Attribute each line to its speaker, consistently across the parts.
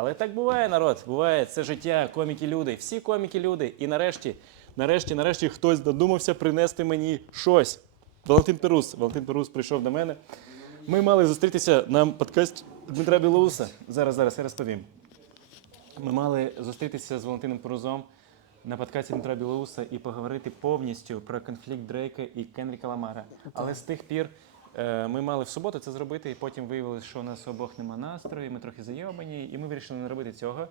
Speaker 1: Але так буває, народ. Буває, це життя, коміки люди. Всі коміки люди. І нарешті, нарешті, нарешті хтось додумався принести мені щось. Валентин Перус. Валентин Перус прийшов до мене. Ми мали зустрітися на подкасті Дмитра Білоуса. Зараз, зараз я розповім. Ми мали зустрітися з Валентином Перузом на подкасті Дмитра Білоуса і поговорити повністю про конфлікт Дрейка і Кенріка Ламара. Але з тих пір ми мали в суботу це зробити, і потім виявилось, що у нас обох нема настрою, ми трохи зайобані, і ми вирішили не робити цього.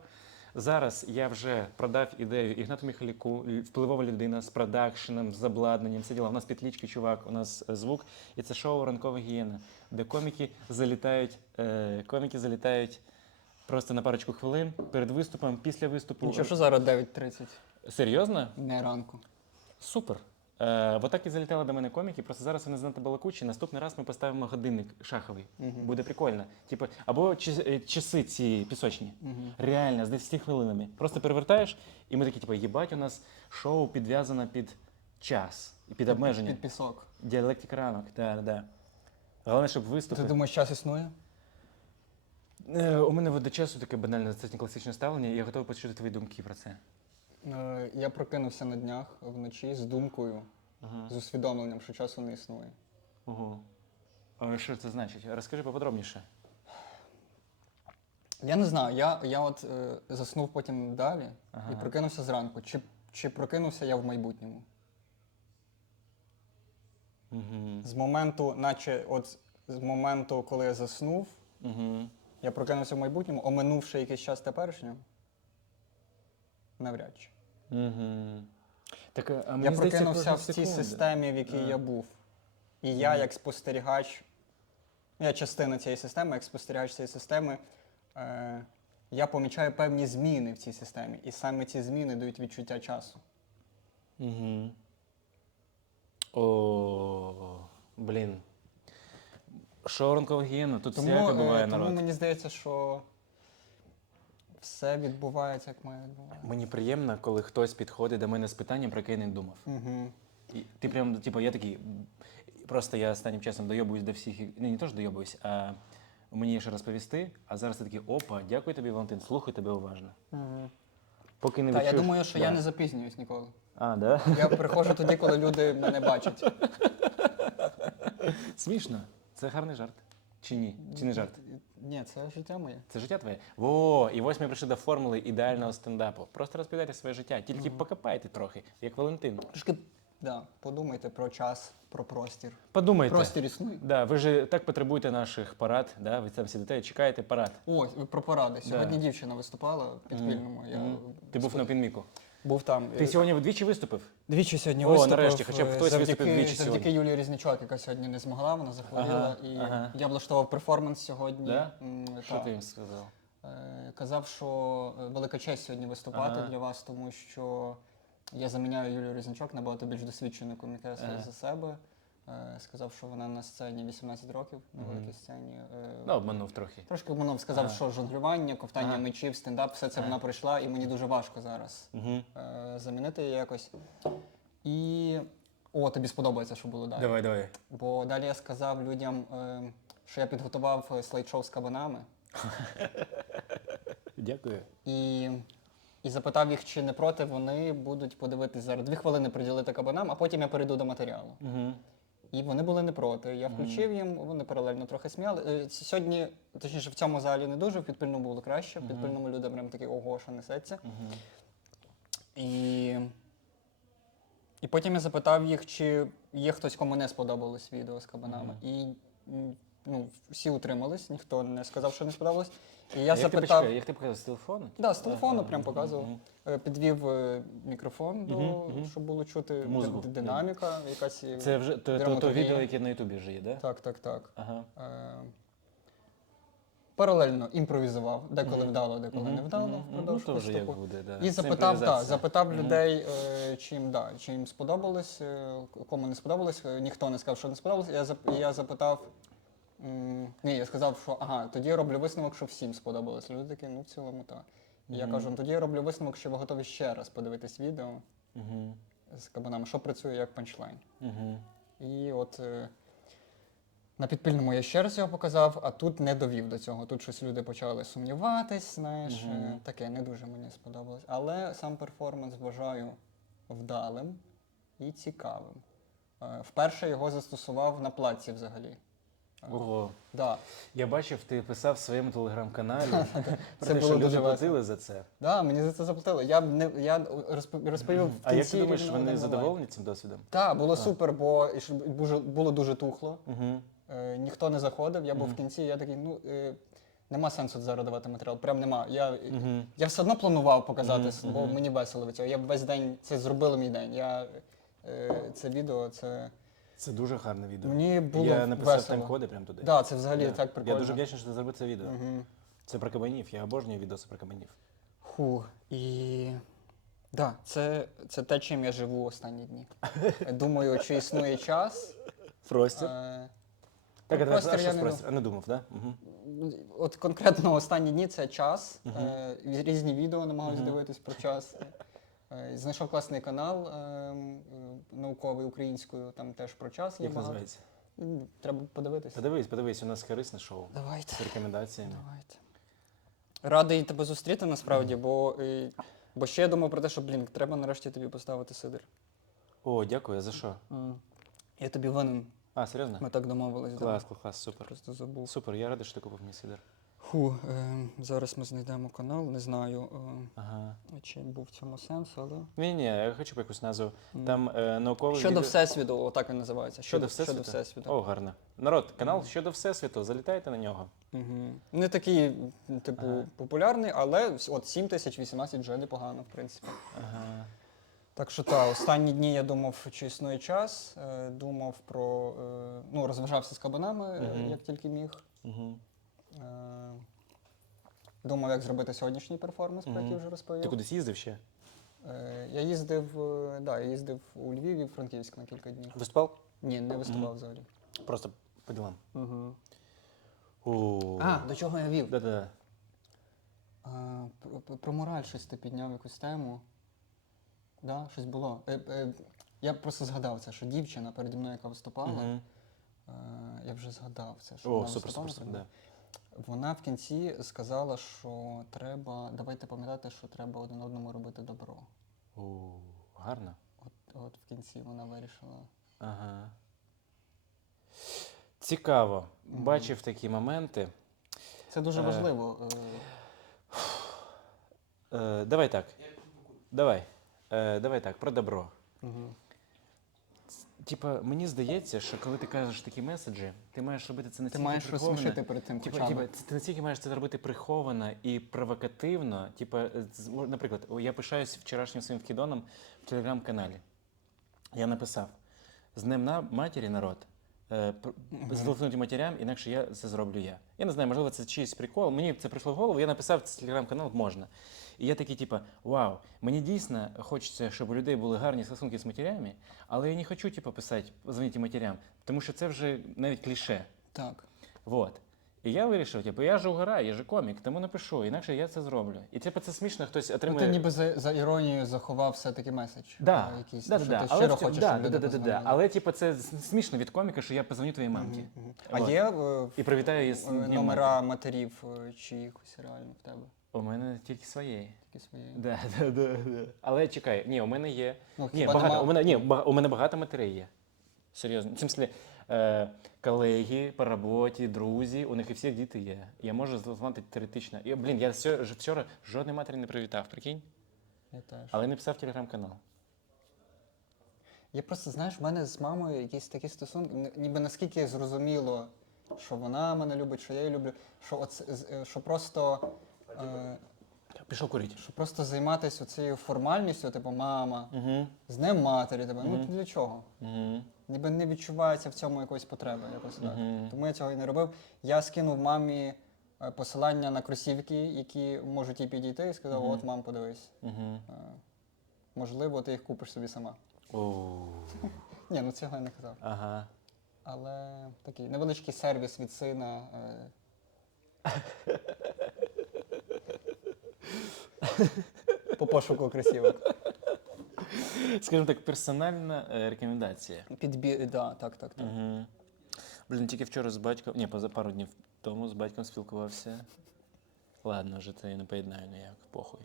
Speaker 1: Зараз я вже продав ідею Ігнату Міхаліку, впливова людина з продакшеном, з обладнанням. Це діла. У нас підлічки, чувак, у нас е, звук, і це шоу Ранкова гієна, де коміки залітають, е, коміки залітають просто на парочку хвилин перед виступом, після виступу.
Speaker 2: Нічого, що зараз 9.30,
Speaker 1: Серйозно?
Speaker 2: не ранку.
Speaker 1: Супер. Е, отак і залітали до мене коміки. Просто зараз вони занадто балакучі. Наступний раз ми поставимо годинник шаховий. Буде прикольно. Типу, або чи- е, часи ці пісочні. Реально, з 10 хвилинами. Просто перевертаєш, і ми такі, типу, їбать, у нас шоу підв'язано під час і під обмеження.
Speaker 2: Під пісок.
Speaker 1: Діалектика ранок, так, так. Головне, щоб
Speaker 2: Ти
Speaker 1: виступи.
Speaker 2: думаєш, час існує?
Speaker 1: Е, У мене до часу таке банальне це класичне ставлення, і я готовий почути твої думки про це.
Speaker 2: Е, Я прокинувся на днях вночі з думкою,
Speaker 1: Ага.
Speaker 2: з усвідомленням, що часу не існує.
Speaker 1: Ого. А що це значить? Розкажи поподробніше.
Speaker 2: Я не знаю, я, я от е, заснув потім далі
Speaker 1: Ага.
Speaker 2: і прокинувся зранку. Чи, чи прокинувся я в майбутньому?
Speaker 1: Угу.
Speaker 2: З моменту, наче от з моменту, коли я заснув,
Speaker 1: Угу.
Speaker 2: я прокинувся в майбутньому, оминувши якийсь час теперішнього? Навряд чи.
Speaker 1: Угу. Так, а мені
Speaker 2: Я
Speaker 1: здається,
Speaker 2: прокинувся в тій
Speaker 1: секунду.
Speaker 2: системі, в якій
Speaker 1: А.
Speaker 2: я був. І я, як спостерігач, я частина цієї системи, як спостерігач цієї системи, е, я помічаю певні зміни в цій системі. І саме ці зміни дають відчуття часу.
Speaker 1: Угу. О, блін. Шоу ранкова гієна, тут
Speaker 2: Тому,
Speaker 1: всяке
Speaker 2: е,
Speaker 1: буває
Speaker 2: тому
Speaker 1: народ.
Speaker 2: мені здається, що все відбувається, як має відбуватися.
Speaker 1: Мені приємно, коли хтось підходить до мене з питанням, про яке я не думав.
Speaker 2: Угу.
Speaker 1: І ти прям, типу, я такий. Просто я останнім часом дойобуюсь до всіх. Не, не то, що дойобуюсь, а мені є що розповісти. А зараз ти такий, опа, дякую тобі, Валентин, слухай тебе уважно.
Speaker 2: Угу.
Speaker 1: Поки не
Speaker 2: Та, я
Speaker 1: відчуєш-
Speaker 2: думаю, що
Speaker 1: Да.
Speaker 2: я не запізнююсь ніколи.
Speaker 1: А, да?
Speaker 2: Я приходжу тоді, коли люди мене бачать.
Speaker 1: Смішно. Це гарний жарт. Чи ні? Чи не жарт?
Speaker 2: Це життя моє.
Speaker 1: Це життя твоє? Во, і ось ми прийшли до формули ідеального стендапу. Просто розповідайте своє життя, тільки покопайте трохи, як Валентин.
Speaker 2: Трошки да, подумайте про час, про простір.
Speaker 1: Подумайте.
Speaker 2: Простір існує.
Speaker 1: Да, ви ж так потребуєте наших порад, да? ви там сидите, чекаєте порад.
Speaker 2: Ось, про поради. Сьогодні дівчина виступала підпільному. Я
Speaker 1: Ти був на пінміку.
Speaker 2: Був там.
Speaker 1: Ти сьогодні вдвічі виступив?
Speaker 2: Двічі сьогодні
Speaker 1: О,
Speaker 2: виступив.
Speaker 1: нарешті, хоча б
Speaker 2: е,
Speaker 1: хтось
Speaker 2: завдяки,
Speaker 1: виступив двічі
Speaker 2: Завдяки
Speaker 1: сьогодні.
Speaker 2: Юлії Різничок, яка сьогодні не змогла, вона захворіла.
Speaker 1: Ага,
Speaker 2: і
Speaker 1: ага.
Speaker 2: я влаштував перформанс сьогодні.
Speaker 1: Да? Що ти їм сказав?
Speaker 2: Е, Казав, що е, велика честь сьогодні виступати
Speaker 1: Ага.
Speaker 2: для вас, тому що я заміняю Юлію Різничок набагато більш досвідчену комікесу
Speaker 1: Ага.
Speaker 2: за себе. Е, Сказав, що вона на сцені 18 років, на великій сцені. Е,
Speaker 1: Ну, обманув трохи.
Speaker 2: Трошки обманув, сказав, що жонглювання, ковтання мечів, стендап, все це вона пройшла, і мені дуже важко зараз
Speaker 1: Угу.
Speaker 2: е, замінити її якось. І. О, тобі сподобається, що було далі.
Speaker 1: Давай, давай.
Speaker 2: Бо далі я сказав людям, е, що я підготував е, слайд-шоу з кабанами.
Speaker 1: Дякую.
Speaker 2: І, і запитав їх, чи не проти вони будуть подивитись зараз. Дві хвилини приділити кабанам, а потім я перейду до матеріалу.
Speaker 1: Угу.
Speaker 2: І вони були не проти. Я включив їм, вони паралельно трохи сміяли. Е, Сьогодні, точніше, в цьому залі не дуже, в підпільному було краще. В підпільному люди прям такі ого, що несеться. І, і потім я запитав їх, чи є хтось, кому не сподобалось відео з кабанами. І м, ну, всі утримались, ніхто не сказав, що не сподобалось. І я
Speaker 1: як, ти,
Speaker 2: запитав.
Speaker 1: як ти показав з телефону?
Speaker 2: Да, з телефону прям показував. Е, Підвів е, мікрофон, до, щоб було чути
Speaker 1: Музику.
Speaker 2: ди- динаміка, якась і-
Speaker 1: Це вже то, то, то
Speaker 2: драматургія.
Speaker 1: відео, яке на Ютубі вже є, да?
Speaker 2: Так, так, так.
Speaker 1: Ага.
Speaker 2: Е, Паралельно імпровізував, деколи вдало, деколи не вдало
Speaker 1: мгм.
Speaker 2: впродовж
Speaker 1: Ну, теж як
Speaker 2: виступу.
Speaker 1: буде, да.
Speaker 2: І
Speaker 1: Це
Speaker 2: запитав, да,
Speaker 1: імпровізація.
Speaker 2: запитав людей, е, чи їм, да, чи їм сподобалось, е, кому не сподобалось. Е, Ніхто не сказав, що не сподобалось. Я, зап- я запитав. М, Ні, я сказав, що ага, тоді я роблю висновок, що всім сподобалось. Люди такі, ну в цілому так. І я кажу, ну тоді я роблю висновок, що ви готові ще раз подивитись відео
Speaker 1: Угу.
Speaker 2: з кабанами, що працює як панчлайн.
Speaker 1: Угу.
Speaker 2: І от е, На підпільному я ще раз його показав, а тут не довів до цього. Тут щось люди почали сумніватись, знаєш,
Speaker 1: Мгм.
Speaker 2: е, таке не дуже мені сподобалось. Але сам перформанс вважаю вдалим і цікавим. Е, Вперше його застосував на плаці взагалі.
Speaker 1: Ого.
Speaker 2: Да.
Speaker 1: Я бачив, ти писав в своєму телеграм-каналі про те, що люди платили за це.
Speaker 2: Да, мені за це заплатили. Я б не я розповів в кінці.
Speaker 1: А як ти думаєш, вони задоволені цим досвідом?
Speaker 2: Так, було супер, бо було дуже тухло. Е, ніхто не заходив, я був в кінці, я такий, ну е, нема сенсу зараз давати матеріал. Прям нема. Я,
Speaker 1: Угу.
Speaker 2: я все одно планував показати,
Speaker 1: Мгм,
Speaker 2: бо мені весело від цього. Я весь день це зробили мій день. Я е, це відео, це
Speaker 1: Це дуже гарне відео.
Speaker 2: мені було
Speaker 1: я написав
Speaker 2: весело.
Speaker 1: тайм-коди прямо туди.
Speaker 2: Да, це взагалі
Speaker 1: Да.
Speaker 2: так прикольно.
Speaker 1: Я дуже вдячний, що ти зробив це відео. Це про кабанів. Я обожнюю відоси про кабанів.
Speaker 2: Фу, і да, це, це те, чим я живу останні дні. Думаю, чи існує час.
Speaker 1: Простір.
Speaker 2: Е,
Speaker 1: Так, а
Speaker 2: про простір я не
Speaker 1: простір? А не думав, так? Да? Угу.
Speaker 2: От конкретно останні дні це час. Е, різні відео намагаюся дивитись про час. Е, знайшов класний канал е, е, науковий українською, там теж про час є
Speaker 1: Як
Speaker 2: багато.
Speaker 1: називається?
Speaker 2: Треба подивитися.
Speaker 1: Подивись, подивись, у нас корисне шоу
Speaker 2: Давайте.
Speaker 1: з рекомендаціями.
Speaker 2: Давайте. Радий тебе зустріти насправді, бо, е, бо ще я думав про те, що блін, треба нарешті тобі поставити сидр.
Speaker 1: О, дякую, за що?
Speaker 2: Я тобі винен.
Speaker 1: А, серйозно?
Speaker 2: Ми так домовились.
Speaker 1: Клас, клас, клас, супер.
Speaker 2: Просто забув.
Speaker 1: Супер, я радий, що ти купив мій сидр.
Speaker 2: Фу, е, зараз ми знайдемо канал, не знаю, е,
Speaker 1: Ага.
Speaker 2: чи був в цьому сенс, але.
Speaker 1: Ні, ні, я хочу по якусь назву. Там е, науковий
Speaker 2: Щодо
Speaker 1: відео-
Speaker 2: Всесвіту, отак він називається.
Speaker 1: Щодо
Speaker 2: Щодо, щодо
Speaker 1: Всесвіту?
Speaker 2: Всесвіту.
Speaker 1: О, гарно. Народ, канал щодо Всесвіту, залітайте на нього.
Speaker 2: Угу. Не такий, типу,
Speaker 1: Ага.
Speaker 2: популярний, але вс- от 7 тисяч 18 вже непогано, в принципі.
Speaker 1: Ага.
Speaker 2: Так що так, останні дні я думав, чи існує час, е, думав про. Е, ну, розважався з кабанами, е, як тільки міг.
Speaker 1: Угу.
Speaker 2: Е, думав, як зробити сьогоднішній перформанс, про який вже розповів.
Speaker 1: Ти кудись їздив ще?
Speaker 2: Е, я їздив, е, да, я їздив у Львів і в Франківськ на кілька днів.
Speaker 1: Виступав?
Speaker 2: Ні, не виступав взагалі.
Speaker 1: Просто по ділам.
Speaker 2: Угу. А, до чого я вів?
Speaker 1: Да-да.
Speaker 2: А, про, про- про мораль щось ти підняв якусь тему. Да, щось було. Е, е, я просто згадав це, що дівчина переді мною, яка виступала,
Speaker 1: Мгм.
Speaker 2: е, я вже згадав це. Що
Speaker 1: О,
Speaker 2: вона
Speaker 1: супер,
Speaker 2: виступала
Speaker 1: супер,
Speaker 2: переді
Speaker 1: супер, да.
Speaker 2: Вона в кінці сказала, що треба. Давайте пам'ятати, що треба один одному робити добро.
Speaker 1: О, гарно.
Speaker 2: От, от в кінці вона вирішила.
Speaker 1: Ага. Цікаво.
Speaker 2: Мгм.
Speaker 1: Бачив такі моменти.
Speaker 2: Це дуже
Speaker 1: Е,
Speaker 2: важливо. Е,
Speaker 1: Е, давай так. Давай. Е, давай так, про добро.
Speaker 2: угу.
Speaker 1: Типа, мені здається, що коли ти кажеш такі меседжі, ти маєш робити це не
Speaker 2: Ти маєш розсмішити перед тим
Speaker 1: Типа,
Speaker 2: хоча б.
Speaker 1: типа, ти настільки маєш це робити приховано і провокативно. Типа, з- мо- наприклад, о, я пишаюсь вчорашнім своїм вкидоном в телеграм-каналі. Я написав: з Днем на матері народ. Е, Зателефонуйте матерям, інакше я це зроблю я. Я не знаю, можливо, це чийсь прикол. Мені це прийшло в голову, я написав це телеграм-канал можна. І я такий, типа, вау, мені дійсно хочеться, щоб у людей були гарні стосунки з матерями, але я не хочу, типу, писати, дзвонити матерям, тому що це вже навіть кліше.
Speaker 2: Так.
Speaker 1: Вот. І я вирішив, типу, я ж угораю, я ж комік, тому напишу, інакше я це зроблю. І типу, це смішно, хтось
Speaker 2: Ну,
Speaker 1: отримує.
Speaker 2: ти ніби за, за іронією заховав все-таки меседж.
Speaker 1: Да,
Speaker 2: е, якийсь,
Speaker 1: да,
Speaker 2: що
Speaker 1: да,
Speaker 2: ти
Speaker 1: але
Speaker 2: щиро
Speaker 1: в
Speaker 2: хочеш,
Speaker 1: да,
Speaker 2: щоб
Speaker 1: да,
Speaker 2: люди
Speaker 1: да, да, да. Але типу, це с- смішно від коміка, що я позвоню твоїй мамці.
Speaker 2: А є е,
Speaker 1: І привітаю її з
Speaker 2: е,
Speaker 1: Днем
Speaker 2: номера матерів е, чиїхось реально в тебе?
Speaker 1: У мене тільки своєї.
Speaker 2: Такі свої.
Speaker 1: Да, да, да, да. Але чекай, ні, у мене є.
Speaker 2: Ну,
Speaker 1: Ні,
Speaker 2: хіба
Speaker 1: багато,
Speaker 2: нема-
Speaker 1: у мене, ні, ба- у мене багато матерей є. Серйозно. В смислі, е, колеги по роботі, друзі, у них і всіх діти є. Я можу зателефонувати теоретично. І, блін, я ж- вчора жодної матері не привітав, прикинь?
Speaker 2: Я теж.
Speaker 1: Але не писав телеграм-канал.
Speaker 2: Я просто, знаєш, в мене з мамою якісь такі стосунки, н- ніби наскільки зрозуміло, що вона мене любить, що я її люблю, що, оце, з- е, що просто. Е,
Speaker 1: Пішов курити.
Speaker 2: що просто займатися цією формальністю, типу мама,
Speaker 1: Угу.
Speaker 2: з ним матері тебе. Ну для чого?
Speaker 1: Угу.
Speaker 2: Ніби не відчувається в цьому якоїсь потреби. Якось так.
Speaker 1: Мгм.
Speaker 2: Тому я цього і не робив. Я скинув мамі е, посилання на кросівки, які можуть їй підійти, і сказав:
Speaker 1: Мгм.
Speaker 2: от, мам, подивись.
Speaker 1: Угу.
Speaker 2: Можливо, ти їх купиш собі сама. Ні, ну цього я не казав.
Speaker 1: ага.
Speaker 2: Але такий невеличкий сервіс від сина. Е... По пошуку кросівок.
Speaker 1: Скажімо так, персональна е, рекомендація.
Speaker 2: Підбір, да, так, так, так.
Speaker 1: Угу. Блін, тільки вчора з батьком. Ні, поза пару днів тому з батьком спілкувався. Ладно, вже це я не поєднаю ніяк, похуй.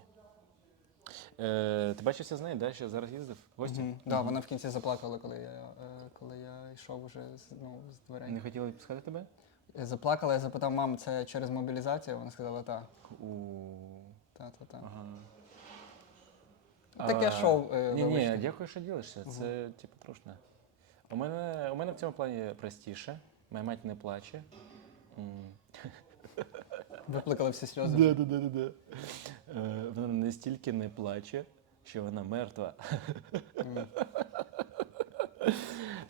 Speaker 1: Е, ти бачився з нею, да? Що зараз їздив? В гості?
Speaker 2: Мгм. Да, вона в кінці заплакала, коли я, е, коли я йшов вже з, ну, з дверей.
Speaker 1: Не хотіла відпускати тебе?
Speaker 2: Я заплакала, я запитав, мам, це через мобілізацію? Вона сказала, так.
Speaker 1: У...
Speaker 2: Та, та, та.
Speaker 1: Ага.
Speaker 2: Таке шоу, е,
Speaker 1: Ні, ні,
Speaker 2: вибачте.
Speaker 1: дякую, що ділишся. Це типу трушне. У мене, у мене в цьому плані простіше. Моя мать не плаче. М.
Speaker 2: Виплакали всі сльози.
Speaker 1: Да, да, да, да, да. Е, Вона настільки не плаче, що вона мертва.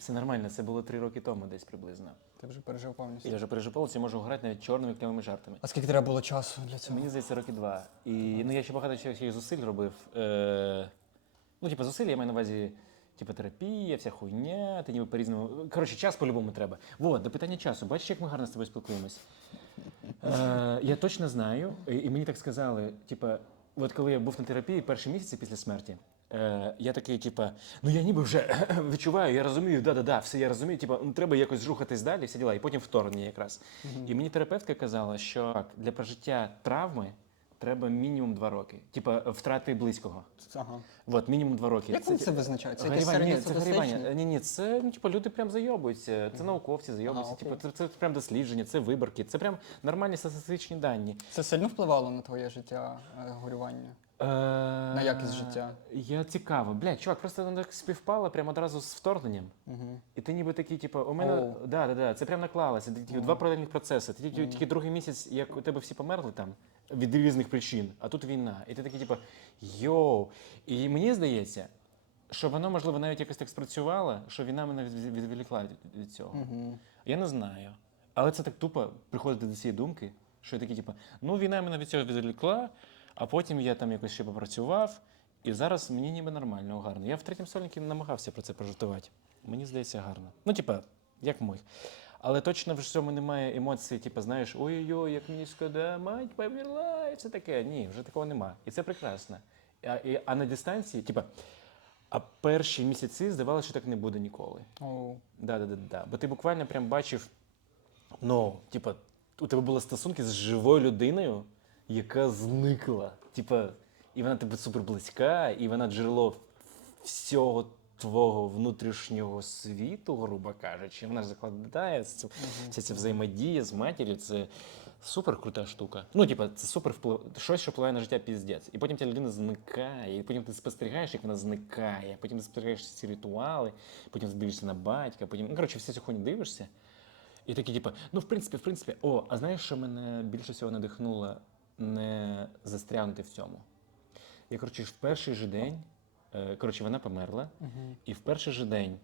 Speaker 1: Все нормально, це було три роки тому десь приблизно.
Speaker 2: Ти вже пережив повністю.
Speaker 1: Я вже пережив повністю, можу грати навіть чорними кльовими жартами.
Speaker 2: А скільки треба було часу для цього?
Speaker 1: Мені здається, роки два. І ну, я ще багато всяких зусиль робив. Е, ну, типу, зусиль, я маю на увазі, типу, терапія, вся хуйня, ти ніби по-різному. Коротше, час по-любому треба. Вот, до питання часу. Бачиш, як ми гарно з тобою спілкуємось? Е, я точно знаю, і, і мені так сказали, типу, от коли я був на терапії перші місяці після смерті. Е, я такий, типа, ну я ніби вже відчуваю, я розумію, да-да-да, все я розумію, типа, ну треба якось рухатись далі, всі діла, і потім вторгнення якраз. І мені терапевтка казала, що так, для прожиття травми треба мінімум два роки. Типа втрати близького.
Speaker 2: Ага.
Speaker 1: От, мінімум два роки.
Speaker 2: Як це? Це якесь
Speaker 1: Горівання, ні, це горівання. Ні, ні, це ну, типу, люди прям зайобуються. Це науковці зайобуються.
Speaker 2: Ага,
Speaker 1: Типу, це, це прям дослідження, це виборки, це прям нормальні статистичні дані.
Speaker 2: Це сильно впливало на твоє життя, е, горювання?
Speaker 1: На
Speaker 2: якість життя?
Speaker 1: Я цікаво. Блядь, чувак, просто воно так співпало прямо одразу з вторгненням.
Speaker 2: Угу.
Speaker 1: І ти ніби такий, типу, у мене.
Speaker 2: Оу.
Speaker 1: Да, да, да, це прям наклалося. Ти, Два паралельних процеси. Ти тільки, тільки другий місяць, як у тебе всі померли там від різних причин, а тут війна. І ти такий, типу, йоу. І мені здається, що воно, можливо, навіть якось так спрацювало, що війна мене від- відволікла від, від цього. Я не знаю. Але це так тупо приходити до цієї думки, що я такий, типу, ну війна мене від цього відволікла, а потім я там якось ще попрацював, і зараз мені ніби нормально, гарно. Я в третьому сольнику намагався про це прожартувати. Мені здається, гарно. Ну, типа, як мой. Але точно в цьому немає емоцій, типу, знаєш, ой-ой-ой, як мені шкода, мать померла, і все таке. Ні, вже такого нема. І це прекрасно. А, і, а на дистанції, типа, а перші місяці здавалося, що так не буде ніколи. Да, да, да. Бо ти буквально прям бачив, ну, типа, у тебе були стосунки з живою людиною, яка зникла. Типа, і вона тебе супер близька, і вона джерело всього твого внутрішнього світу, грубо кажучи. Вона закладає вся ця взаємодія з матір'ю. Це супер крута штука. Ну, типа, це супер вплив, щось, що впливає на життя піздець. І потім ця людина зникає, і потім ти спостерігаєш, як вона зникає, потім ти спостерігаєш ці ритуали, потім дивишся на батька, потім, ну, коротше, всю цю хуйню дивишся. І такий, типу, ну, в принципі, в принципі, о, а знаєш, що мене більше всього надихнуло не застрягнути в цьому? Я, коротше, в перший же день, е, коротше, вона померла,
Speaker 2: Угу.
Speaker 1: і в перший же день,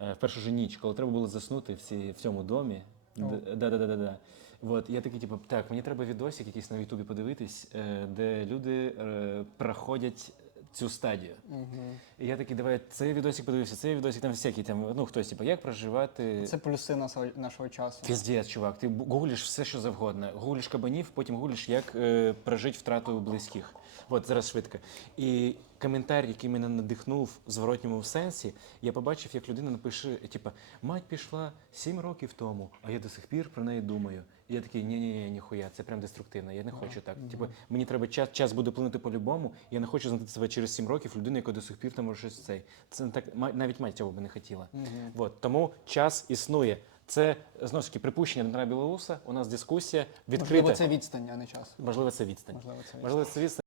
Speaker 1: е, в першу же ніч, коли треба було заснути всі в цьому домі,
Speaker 2: О.
Speaker 1: д- да-да-да-да. От, я такий, типу, так, мені треба відосик якийсь на Ютубі подивитись, е, де люди е, проходять цю стадію.
Speaker 2: Угу.
Speaker 1: І я такий, давай цей відосик подивився, цей відосик, там всякі там, ну хтось, типу, як проживати.
Speaker 2: Це плюси нашого, нашого часу.
Speaker 1: Піздець, чувак, ти гуглиш все, що завгодно. Гуглиш кабанів, потім гуглиш, як е, прожити втрату близьких. От зараз швидко. І коментар, який мене надихнув в зворотньому сенсі, я побачив, як людина напише: типу, мать пішла сім років тому, а я до сих пір про неї думаю. І я такий, ні, ні, ні, ніхуя, це прям деструктивно. Я не хочу так. Типу, мені треба час, час буде плинути по-любому. Я не хочу знайти себе через сім років людину, яка до сих пір там може щось цей. Це не так, навіть мать цього би не хотіла. От, тому час існує. Це знову ж таки припущення Дмитра Білоуса. У нас дискусія відкрита.
Speaker 2: Можливо, це відстань, а не час. Можливо, це відстань.
Speaker 1: Можливо, це відстань.